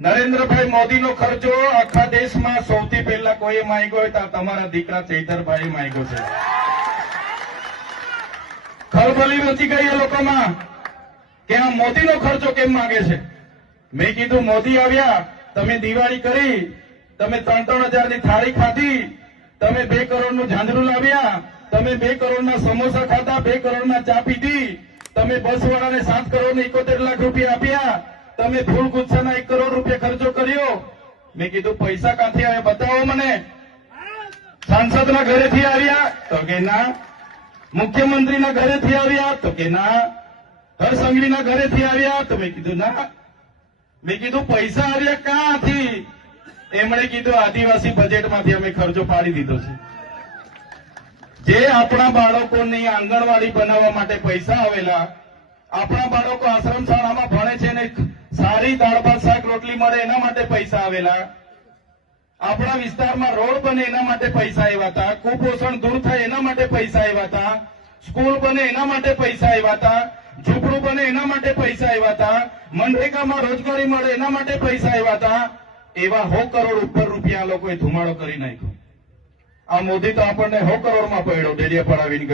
નરેન્દ્રભાઈ મોદીનો ખર્ચો આખા દેશમાં સૌથી પહેલા કોઈએ માંગ્યો હોય તો તમારા દીકરા ચૈતરભાઈ માંગ્યો છે. ખળબળી મચી ગઈ એ લોકોમાં કે આ મોદીનો ખર્ચો કેમ માંગે છે. મેં કીધું મોદી આવ્યા, તમે દિવાળી કરી, તમે 3-3 હજારની થાળી ખાધી, તમે 2 કરોડનું ઝાંઝરું લાવ્યા, તમે 2 કરોડના સમોસા ખાધા, 2 કરોડના ચા પીધી, તમે બસવાળાને 7 કરોડ 71 લાખ રૂપિયા આપ્યા, તમે ફૂલ ગુચ્છાના 1 કરોડ રૂપિયા ખર્ચો કર્યો. મેં કીધું પૈસા ક્યાંથી આવે બતાવો મને. સાંસદના ઘરેથી આવ્યા તો કે ના, મુખ્યમંત્રીના ઘરેથી આવ્યા તો કે ના, હરસંઘવીના ઘરેથી આવ્યા તો મેં કીધું ના. મેં કીધું પૈસા આવ્યા ક્યાંથી? એમણે કીધું આદિવાસી બજેટમાંથી અમે ખર્ચો પાડી દીધો છે. જે આપણા બાળકોની આંગણવાડી બનાવવા માટે પૈસા આવેલા, આપણા બાળકો આશ્રમ શાળામાં ભણે છે ને સારી દાળ ભાત શાક રોટલી મળે એના માટે પૈસા આવેલા, આપણા વિસ્તારમાં રોડ બને એના માટે પૈસા આવ્યા હતા, કુપોષણ દૂર થાય એના માટે પૈસા આવ્યા હતા, સ્કૂલ બને એના માટે પૈસા આવ્યા હતા, ઝૂંપડું બને એના માટે પૈસા આવ્યા હતા, મનરેગામાં રોજગારી મળે એના માટે પૈસા આવ્યા હતા. એવા 100 કરોડ ઉપર રૂપિયા લોકોએ ધુમાડો કરી નાખ્યો. આ મોદી તો આપણને 100 કરોડમાં પડ્યો ડેરિયા પડાવીને.